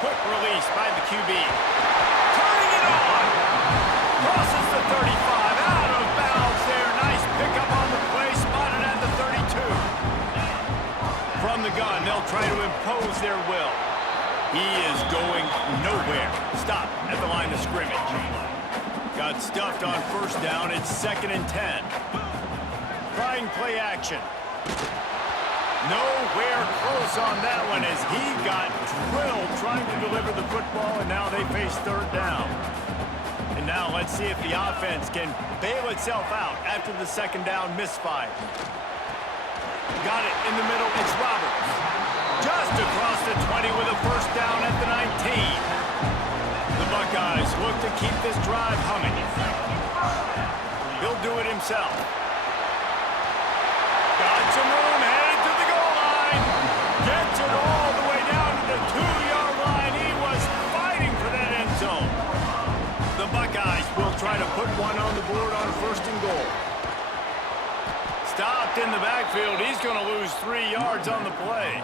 Quick release by the QB. Turning it on. Crosses the 35. Out of bounds there. Nice pickup on the play. Spotted at the 32. From the gun, they'll try to impose their will. He is going nowhere. Stop at the line of scrimmage. Got stuffed on first down. It's 2nd and 10. Trying play action. Nowhere close on that one as he got drilled trying to deliver the football, and now they face 3rd down. And now let's see if the offense can bail itself out after the 2nd down misfire. Got it in the middle. It's Roberts. Just across the 20 with a 1st down at the 19. The Buckeyes look to keep this drive humming. He'll do it himself. Got some room, headed to the goal line. Gets it all the way down to the 2-yard line. He was fighting for that end zone. The Buckeyes will try to put one on the board on 1st and goal. Stopped in the backfield. He's going to lose 3 yards on the play.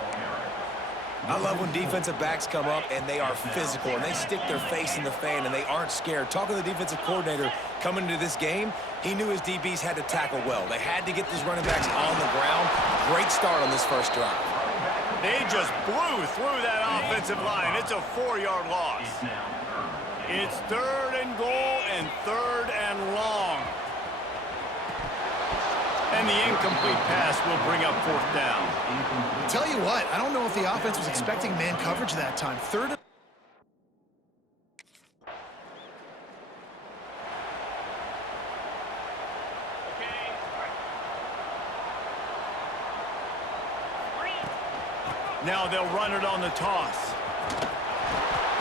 I love when defensive backs come up and they are physical and they stick their face in the fan and they aren't scared. Talking to the defensive coordinator coming into this game, he knew his DBs had to tackle well. They had to get these running backs on the ground. Great start on this first drive. They just blew through that offensive line. It's a 4-yard loss. It's 3rd and goal and 3rd and long. And the incomplete pass will bring up 4th down. Tell you what, I don't know if the offense was expecting man coverage that time. 3rd and... Now they'll run it on the toss.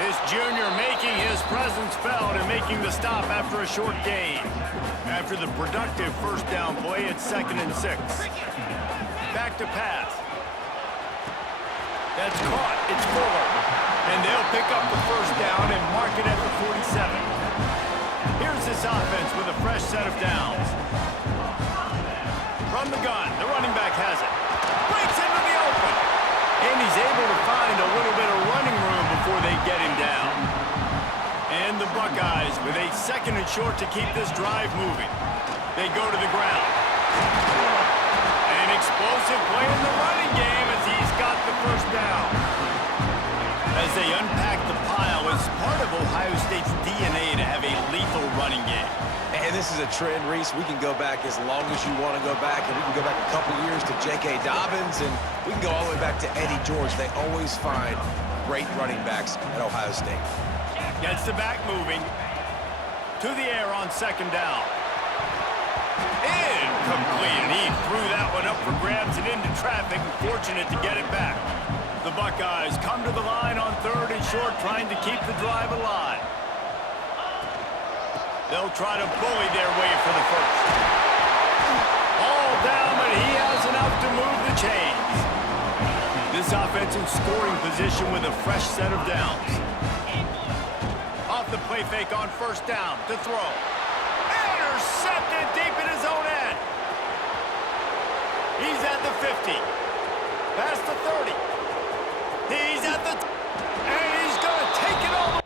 This junior making his presence felt and making the stop after a short gain. After the productive 1st down play, it's 2nd and 6. Back to pass. That's caught. It's Fuller. And they'll pick up the 1st down and mark it at the 47. Here's this offense with a fresh set of downs. From the gun, the running back has it. Breaks into the open. And he's able to find a little bit of running room before they get him down. And the Buckeyes with a 2nd and short to keep this drive moving. They go to the ground. An explosive play in the running game as he's got the 1st down. As they unpack the pile, it's part of Ohio State's DNA to have a lethal running game. And this is a trend, Reese. We can go back as long as you want to go back, and we can go back a couple years to J.K. Dobbins, and we can go all the way back to Eddie George. They always find great running backs at Ohio State. Gets the back moving. To the air on 2nd down. Incomplete, and he threw that one up for grabs and into traffic. Fortunate to get it back. The Buckeyes come to the line on 3rd and short, trying to keep the drive alive. They'll try to bully their way for the 1st. All down, but he has enough to move the chains. This offense in scoring position with a fresh set of downs. Off the play fake on 1st down to throw. Intercepted deep in his own end. He's at the 50. Past the 30. He's at the... and he's going to take it all.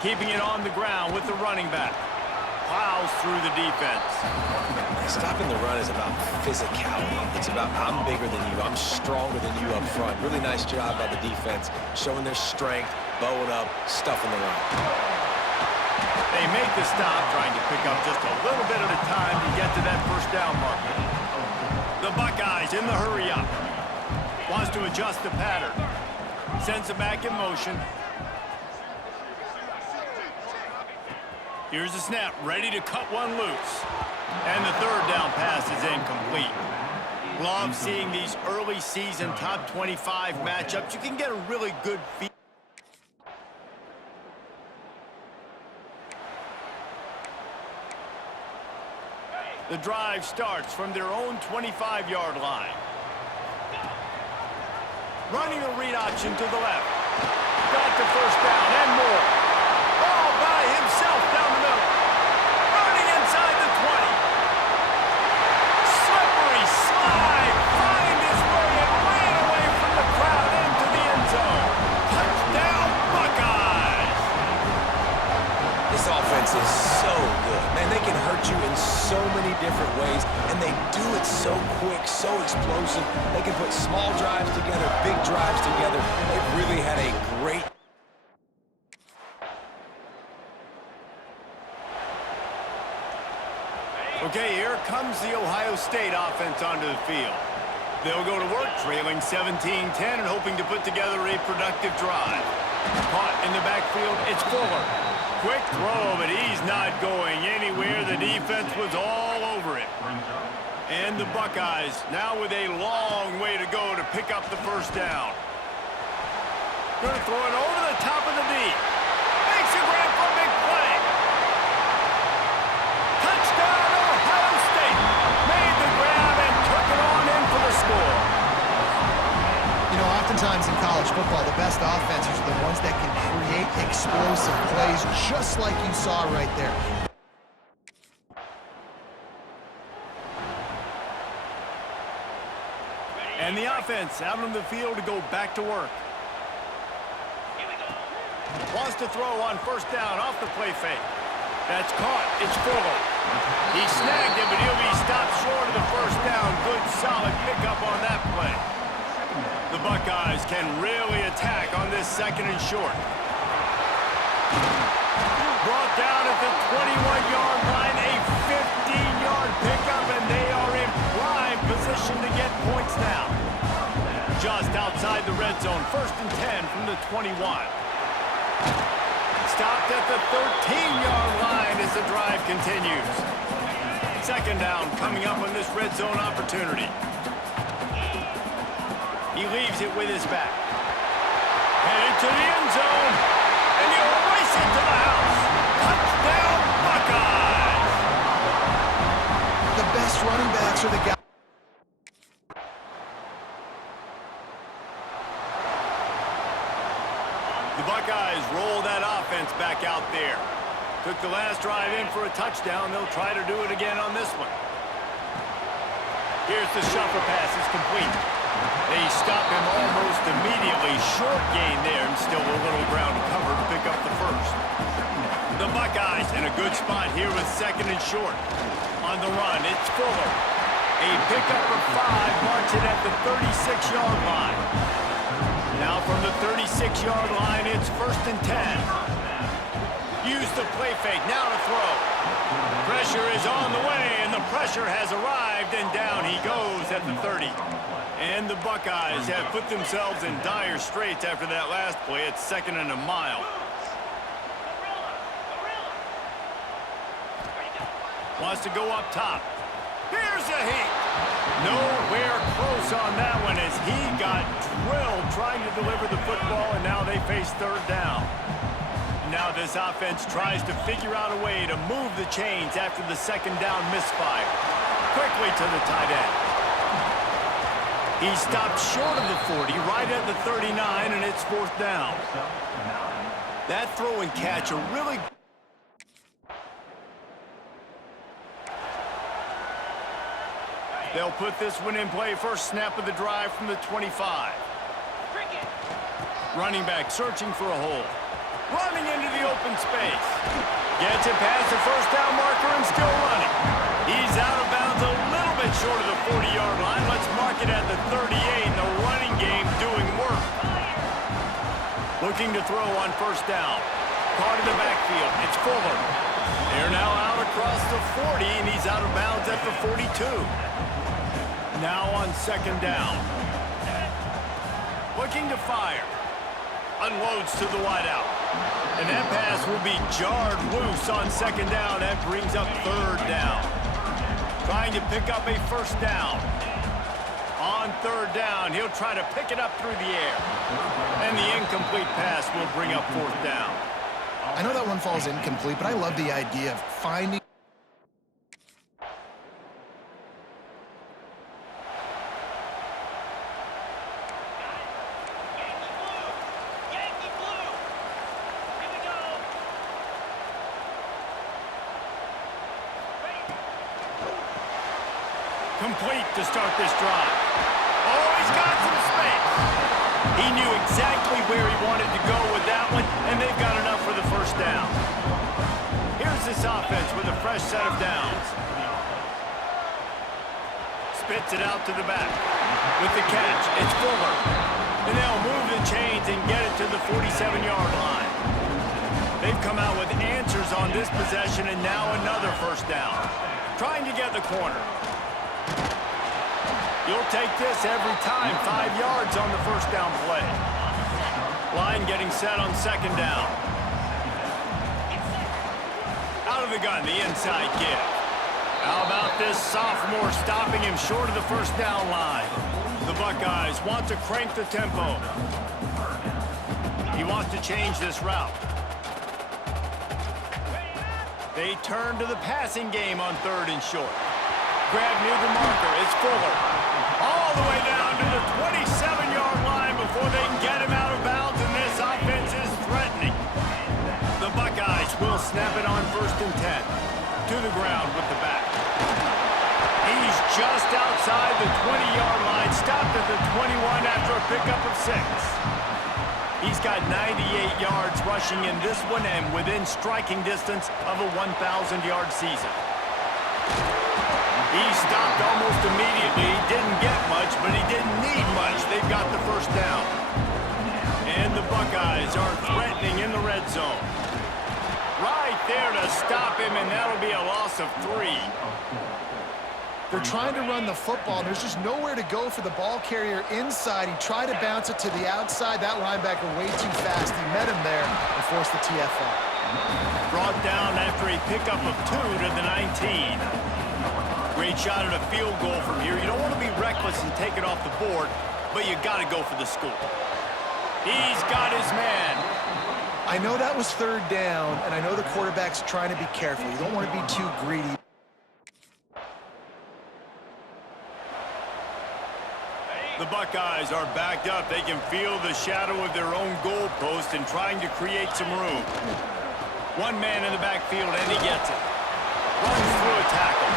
Keeping it on the ground with the running back. Plows through the defense. Stopping the run is about physicality. It's about I'm bigger than you. I'm stronger than you up front. Really nice job by the defense, showing their strength, bowing up, stuffing the run. They make the stop, trying to pick up just a little bit at a time to get to that 1st down marker. The Buckeyes in the hurry up. Wants to adjust the pattern. Sends it back in motion. Here's the snap, ready to cut one loose. And the 3rd down pass is incomplete. Love seeing these early season top 25 matchups. You can get a really good feel. The drive starts from their own 25-yard line. Running a read option to the left. Got the 1st down and more. All by himself down the middle. Running inside the 20. This offense is so good. Man, they can hurt you in so many different ways, and they do it so quick, so explosive. They can put small drives together, big drives together. They've really had a great... Okay, here comes the Ohio State offense onto the field. They'll go to work, trailing 17-10 and hoping to put together a productive drive. Caught in the backfield, it's Fuller. Quick throw, but he's not going anywhere. The defense was all over it. And the Buckeyes now with a long way to go to pick up the first down. Going to throw it over the top of the D. Makes a grab for a big play. Touchdown, Ohio State. Made the grab and took it on in for the score. You know, oftentimes in college football, the best offenses are the ones that can create explosive plays, just like you saw right there. And the offense out on the field to go back to work. Wants to throw on first down off the play fake. That's caught. It's Fuller. He snagged it, but he'll be stopped short of the first down. Good, solid pickup on that play. The Buckeyes can really attack on this second and short. Brought down at the 21-yard line, a 15-yard pickup, and they are in prime position to get points now. Just outside the red zone, 1st and 10 from the 21. Stopped at the 13-yard line as the drive continues. 2nd down coming up on this red zone opportunity. He leaves it with his back. Headed to the end zone. And he'll race it to the house. Touchdown, Buckeyes! The best running backs are the guys. The Buckeyes roll that offense back out there. Took the last drive in for a touchdown. They'll try to do it again on this one. Here's the shuffle pass. It's complete. They stop him almost immediately. Short gain there and still a little ground to cover to pick up the first. The Buckeyes in a good spot here with 2nd and short. On the run, it's Fuller. A pickup of 5, marching at the 36-yard line. Now from the 36-yard line, it's 1st and 10. Use the play fake, now to throw. Pressure is on the way, and the pressure has arrived, and down he goes at the 30. And the Buckeyes have put themselves in dire straits after that last play. It's 2nd and a mile. Wants to go up top. Here's a heat. Nowhere close on that one as he got drilled trying to deliver the football, and now they face 3rd down. Now this offense tries to figure out a way to move the chains after the 2nd down misfire. Quickly to the tight end. He stopped short of the 40, right at the 39, and it's 4th down. That throw and catch a really... They'll put this one in play. First snap of the drive from the 25. Running back searching for a hole. Running into the open space. Gets it past the first down marker and still running. He's out of bounds a little bit short of the 40-yard line. Let's mark it at the 38. The running game doing work. Looking to throw on first down. Caught in the backfield. It's Fuller. They're now out across the 40, and he's out of bounds at the 42. Now on 2nd down. Looking to fire. Unloads to the wideout. And that pass will be jarred loose on 2nd down. That brings up 3rd down. Trying to pick up a first down. On 3rd down, he'll try to pick it up through the air. And the incomplete pass will bring up 4th down. I know that one falls incomplete, but I love the idea of finding... Complete to start this drive. Oh, he's got some space. He knew exactly where he wanted to go with that one, and they've got enough for the first down. offense with a fresh set of downs. Spits it out to the back. With the catch, it's Fuller. And they'll move the chains and get it to the 47-yard line. They've come out with answers on this possession, and now another first down. Trying to get the corner. You'll take this every time. 5 yards on the first down play. Line getting set on second down. Out of the gun, the inside give. How about this sophomore stopping him short of the first down line? The Buckeyes want to crank the tempo. He wants to change this route. They turn to the passing game on 3rd and short. Grab near the marker. It's Fuller. All the way down to the 27-yard line before they can get him out of bounds, and this offense is threatening. The Buckeyes will snap it on 1st and 10. To the ground with the back. He's just outside the 20-yard line, stopped at the 21 after a pickup of 6. He's got 98 yards rushing in this one and within striking distance of a 1,000-yard season. He stopped almost immediately. He didn't get much, but he didn't need much. They've got the first down. And the Buckeyes are threatening in the red zone. Right there to stop him, and that'll be a loss of 3. They're trying to run the football, and there's just nowhere to go for the ball carrier inside. He tried to bounce it to the outside. That linebacker way too fast. He met him there and forced the TFL. Brought down after a pickup of 2 to the 19. Great shot at a field goal from here. You don't want to be reckless and take it off the board, but you got to go for the score. He's got his man. I know that was 3rd down, and I know the quarterback's trying to be careful. You don't want to be too greedy. The Buckeyes are backed up. They can feel the shadow of their own goalpost and trying to create some room. One man in the backfield, and he gets it. Runs through a tackle.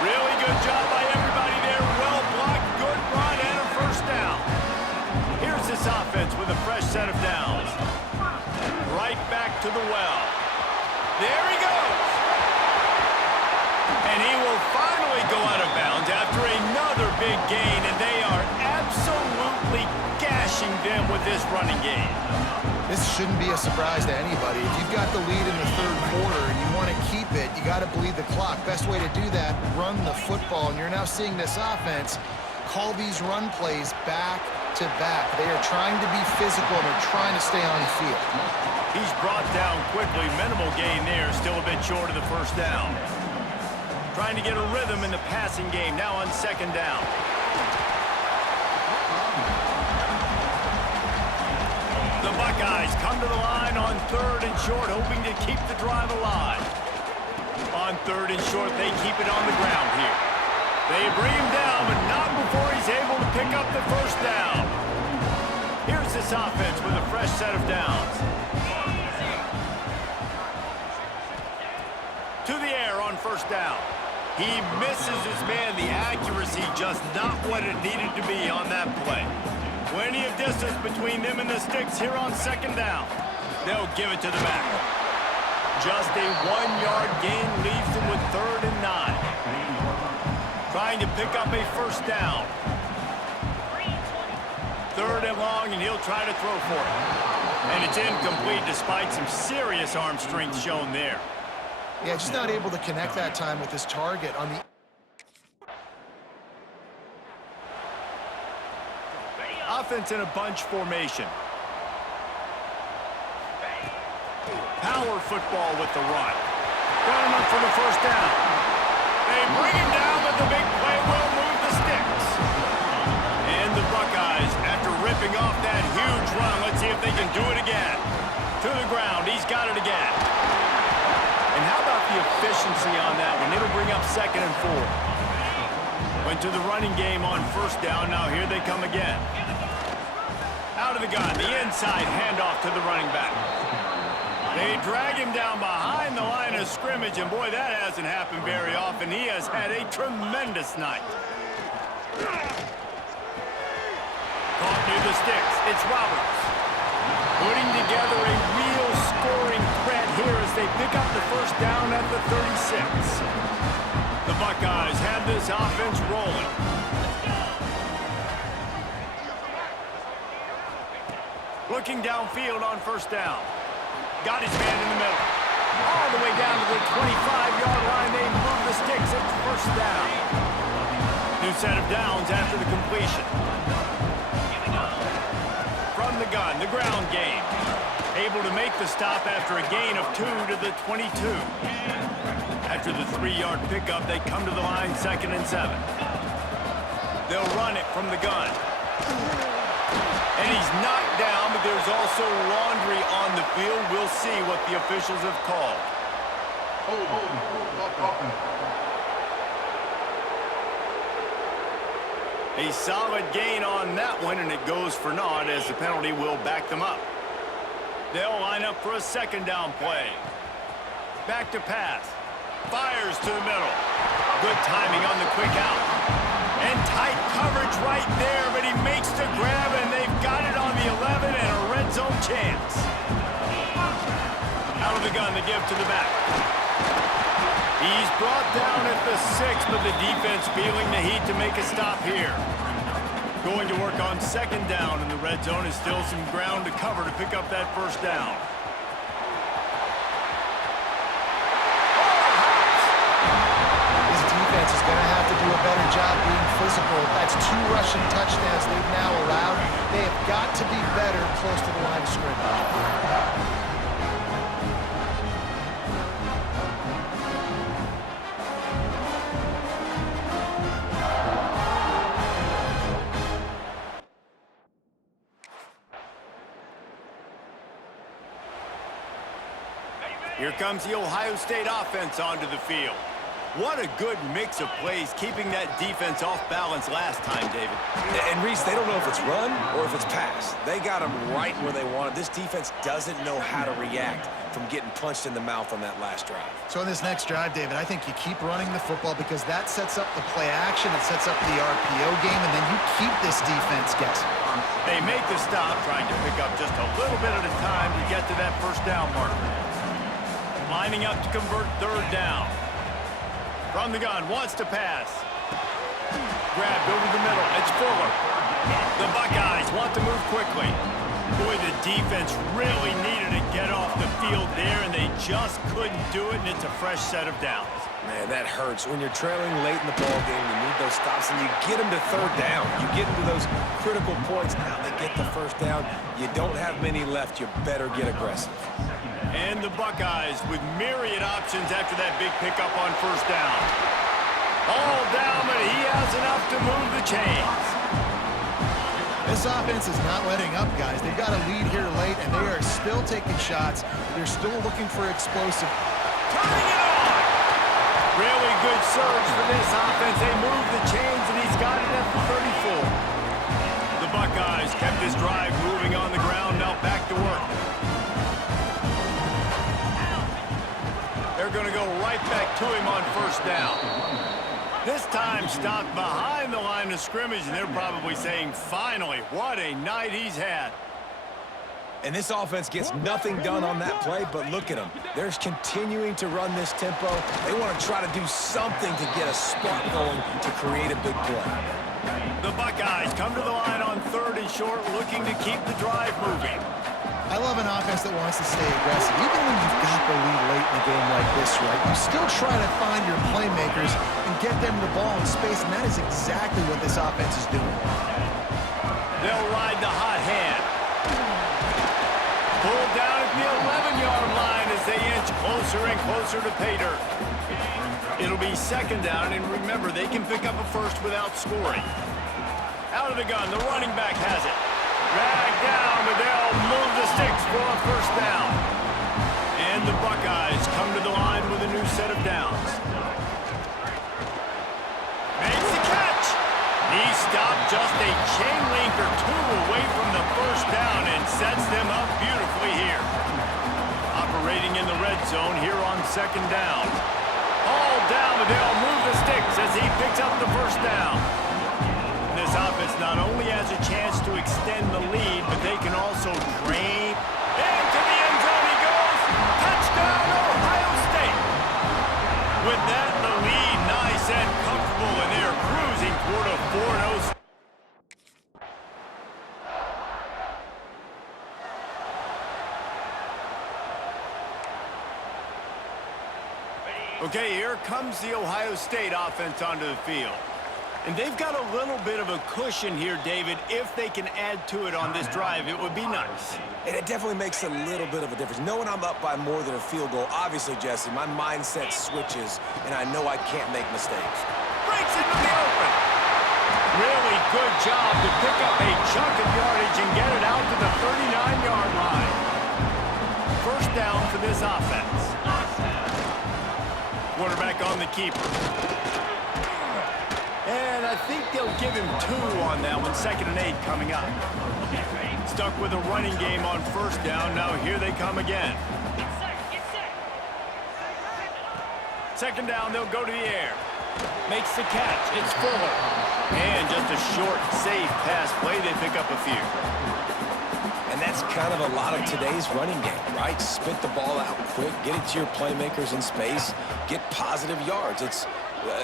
Really good job by everybody there. Well blocked, good run, and a first down. Here's this offense with a fresh set of downs. Right back to the well. There he goes. And he will finally go out of bounds after another big gain, and they are absolutely gashing them with this running game. This shouldn't be a surprise to anybody. If you've got the lead in the 3rd quarter and you want to keep it, you got to bleed the clock. Best way to do that, run the football. And you're now seeing this offense call these run plays back to back. They are trying to be physical, and they're trying to stay on the field. He's brought down quickly. Minimal gain there, still a bit short of the first down. Trying to get a rhythm in the passing game, now on 2nd down. The Buckeyes come to the line on 3rd and short, hoping to keep the drive alive. On 3rd and short, they keep it on the ground here. They bring him down, but not before he's able to pick up the first down. Here's this offense with a fresh set of downs. To the air on first down. He misses his man. The accuracy just not what it needed to be on that play. Plenty of distance between them and the sticks here on 2nd down. They'll give it to the back. Just a 1-yard gain leaves them with 3rd and 9. Trying to pick up a first down. 3rd and long, and he'll try to throw for it. And it's incomplete despite some serious arm strength shown there. Yeah, just not able to connect that time with his target on the... Offense in a bunch formation. Power football with the run. Got him up for the first down. They bring him down, but the big play will move the sticks. And the Buckeyes, after ripping off that huge run, let's see if they can do it again. To the ground, he's got it again. And how about the efficiency on that one? It'll bring up 2nd and 4. Went to the running game on first down. Now here they come again. Out of the gun, the inside handoff to the running back. They drag him down behind the line of scrimmage, and boy, that hasn't happened very often. He has had a tremendous night. Caught near the sticks. It's Roberts. Putting together a real scoring threat here as they pick up the first down at the 36. The Buckeyes have this offense rolling. Looking downfield on first down. Got his man in the middle. All the way down to the 25-yard line. They move the sticks. It's first down. New set of downs after the completion. From the gun, the ground game. Able to make the stop after a gain of 2 to the 22. After the 3-yard pickup, they come to the line 2nd and 7. They'll run it from the gun. And he's knocked down, but there's also laundry on the field. We'll see what the officials have called. A solid gain on that one, and it goes for naught as the penalty will back them up. They'll line up for a 2nd down play. Back to pass. Fires to the middle. Good timing on the quick out. And tight coverage right there, but he makes the grab, and they've got it on the 11 and a red zone chance. Out of the gun, the give to the back. He's brought down at the 6, but the defense feeling the heat to make a stop here. Going to work on 2nd down, and the red zone is still some ground to cover to pick up that first down. Is going to have to do a better job being physical. That's 2 rushing touchdowns they've now allowed. They have got to be better close to the line of scrimmage. Here comes the Ohio State offense onto the field. What a good mix of plays, keeping that defense off balance last time, David. And Reese, they don't know if it's run or if it's pass. They got them right where they wanted. This defense doesn't know how to react from getting punched in the mouth on that last drive. So in this next drive, David, I think you keep running the football because that sets up the play action, it sets up the RPO game, and then you keep this defense guessing. They make the stop, trying to pick up just a little bit at a time to get to that first down marker. Lining up to convert 3rd down. From the gun, wants to pass. Grabbed over the middle, it's Fuller. The Buckeyes want to move quickly. Boy, the defense really needed to get off the field there, and they just couldn't do it, and it's a fresh set of downs. Man, that hurts. When you're trailing late in the ball game, you need those stops, and you get them to 3rd down. You get into those critical points. Now they get the first down. You don't have many left. You better get aggressive. And the Buckeyes with myriad options after that big pickup on first down. All down, but he has enough to move the chains. This offense is not letting up, guys. They've got a lead here late, and they are still taking shots. They're still looking for explosive. Turning it on! Really good surge for this offense. They move the chains, and he's got it at the 34. The Buckeyes kept this drive moving on the ground, now back to work. They're going to go right back to him on first down. This time stopped behind the line of scrimmage, and they're probably saying, finally, what a night he's had. And this offense gets nothing done on that play, but look at them. They're continuing to run this tempo. They want to try to do something to get a spark going to create a big play. The Buckeyes come to the line on 3rd and short, looking to keep the drive moving. I love an offense that wants to stay aggressive. Even when you've got the lead late in the game like this, right, you still try to find your playmakers and get them the ball in space, and that is exactly what this offense is doing. They'll ride the hot hand. Pulled down at the 11-yard line as they inch closer and closer to pay dirt. It'll be 2nd down, and remember, they can pick up a first without scoring. Out of the gun, the running back has it. Dragged down, but they'll move the sticks for a first down. And the Buckeyes come to the line with a new set of downs. Makes the catch. He stopped just a chain link or 2 away from the first down and sets them up beautifully here. Operating in the red zone here on 2nd down. All down, but they'll move the sticks as he picks up the first down. This offense not only has a chance to extend the lead, but they can also drain. Into the end zone he goes Okay, here comes the Ohio State offense onto the field. And they've got a little bit of a cushion here, David. If they can add to it on this drive, it would be nice. And it definitely makes a little bit of a difference. Knowing I'm up by more than a field goal, obviously, Jesse, my mindset switches, and I know I can't make mistakes. Breaks into the open. Really good job to pick up a chunk of yardage and get it out to the 39-yard line. First down for this offense. Quarterback on the keeper. And I think they'll give him 2 on that one. 2nd and 8 coming up. Stuck with a running game on first down. Now here they come again. 2nd down, they'll go to the air. Makes the catch. It's Fuller. And just a short, safe pass play. They pick up a few. And that's kind of a lot of today's running game, right? Spit the ball out quick, get it to your playmakers in space, get positive yards. It's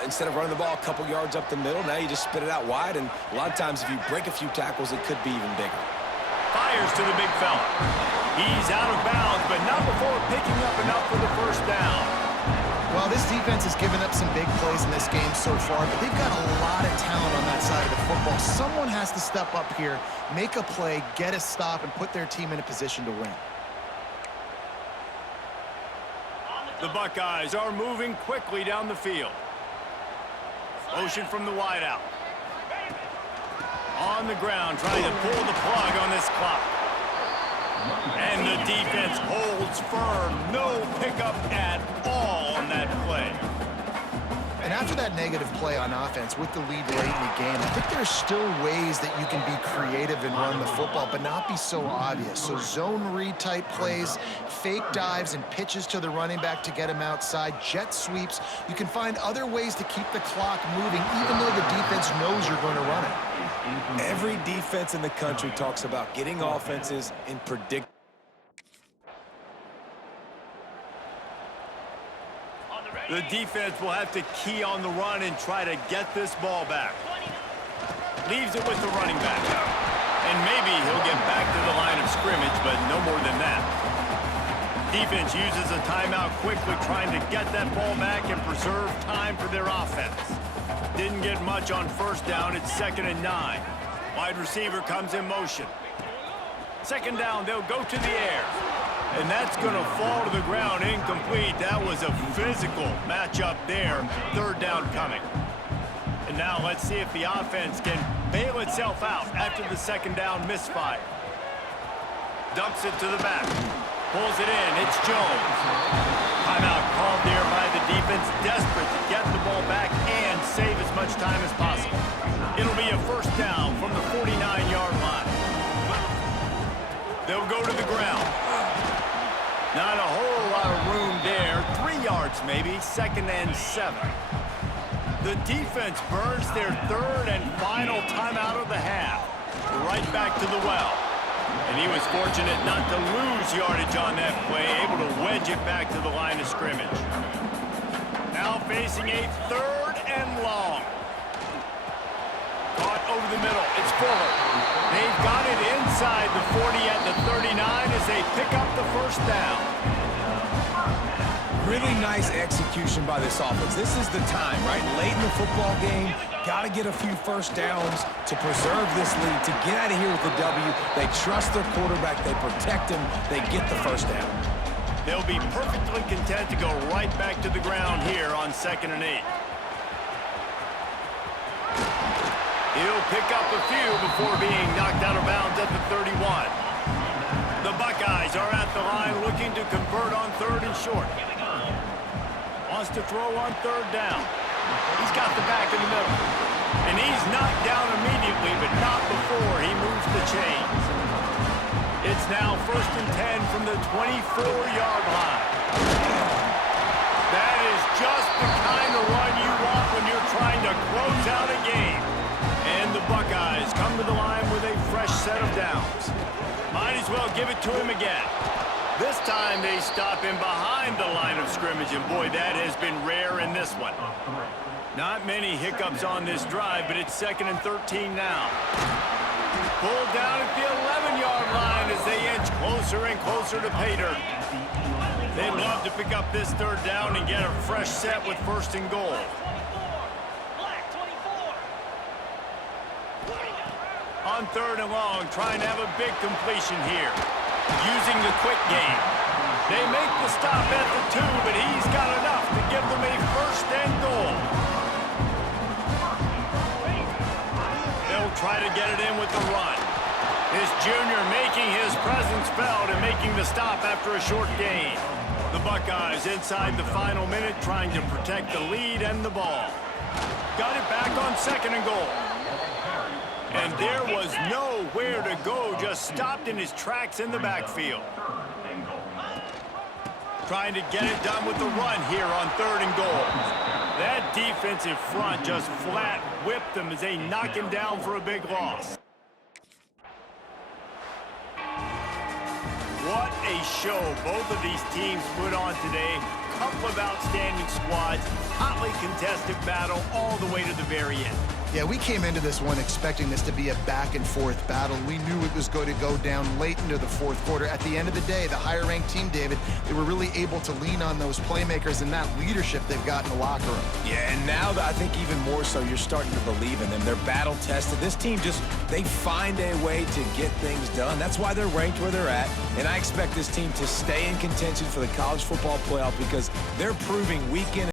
instead of running the ball a couple yards up the middle, now you just spit it out wide, and a lot of times if you break a few tackles, it could be even bigger. Fires to the big fella. He's out of bounds, but not before picking up enough for the first down. Well, this defense has given up some big plays in this game so far, but they've got a lot of talent on that side of the football. Someone has to step up here, make a play, get a stop, and put their team in a position to win. The Buckeyes are moving quickly down the field. Motion from the wideout. On the ground, trying to pull the plug on this clock. And the defense holds firm. No pickup at all on that play. And after that negative play on offense with the lead late in the game, I think there's still ways that you can be creative and run the football, but not be so obvious. So zone read type plays, fake dives and pitches to the running back to get him outside, jet sweeps. You can find other ways to keep the clock moving, even though the defense knows you're going to run it. Every defense in the country talks about getting offenses in predictable. The defense will have to key on the run and try to get this ball back. Leaves it with the running back. And maybe he'll get back to the line of scrimmage, but no more than that. Defense uses a timeout quickly, trying to get that ball back and preserve time for their offense. Didn't get much on first down. It's 2nd and 9. Wide receiver comes in motion. 2nd down, they'll go to the air. And that's going to fall to the ground incomplete. That was a physical matchup there. 3rd down coming. And now let's see if the offense can bail itself out after the 2nd down misfire. Dumps it to the back. Pulls it in. It's Jones. Timeout called there by the defense. Desperate to get the ball back and save as much time as possible. It'll be a first down from the 49-yard line. They'll go to the ground. Not a whole lot of room there. 3 yards maybe. 2nd and 7. The defense burns their 3rd and final timeout of the half. Right back to the well. And he was fortunate not to lose yardage on that play, able to wedge it back to the line of scrimmage. Now facing a 3rd and long. Caught over the middle. It's Fuller. They've got it inside the 40 at the 39 as they pick up the first down. Really nice execution by this offense. This is the time, right? Late in the football game, got to get a few first downs to preserve this lead, to get out of here with the W. They trust their quarterback. They protect him. They get the first down. They'll be perfectly content to go right back to the ground here on 2nd and 8. He'll pick up a few before being knocked out of bounds at the 31. The Buckeyes are at the line looking to convert on 3rd and short. Wants to throw on 3rd down. He's got the back in the middle. And he's knocked down immediately, but not before he moves the chains. It's now 1st and 10 from the 24-yard line. That is just the kind of run you want when you're trying to close out a game. And the Buckeyes come to the line with a fresh set of downs. Might as well give it to him again. This time they stop him behind the line of scrimmage, and boy, that has been rare in this one. Not many hiccups on this drive, but it's 2nd and 13 now. Pulled down at the 11-yard line as they inch closer and closer to pay dirt. They'd love to pick up this third down and get a fresh set with first and goal. On third and long, trying to have a big completion here. Using the quick game. They make the stop at the 2, but he's got enough to give them a first and goal. They'll try to get it in with the run. This junior making his presence felt and making the stop after a short gain. The Buckeyes inside the final minute trying to protect the lead and the ball. Got it back on second and goal. And there was nowhere to go, just stopped in his tracks in the backfield. Trying to get it done with the run here on third and goal. That defensive front just flat whipped them as they knock him down for a big loss. What a show both of these teams put on today. Couple of outstanding squads, hotly contested battle all the way to the very end. Yeah, we came into this one expecting this to be a back-and-forth battle. We knew it was going to go down late into the fourth quarter. At the end of the day, the higher-ranked team, David, they were really able to lean on those playmakers and that leadership they've got in the locker room. Yeah, and now I think even more so, you're starting to believe in them. They're battle-tested. This team they find a way to get things done. That's why they're ranked where they're at. And I expect this team to stay in contention for the college football playoff because they're proving week in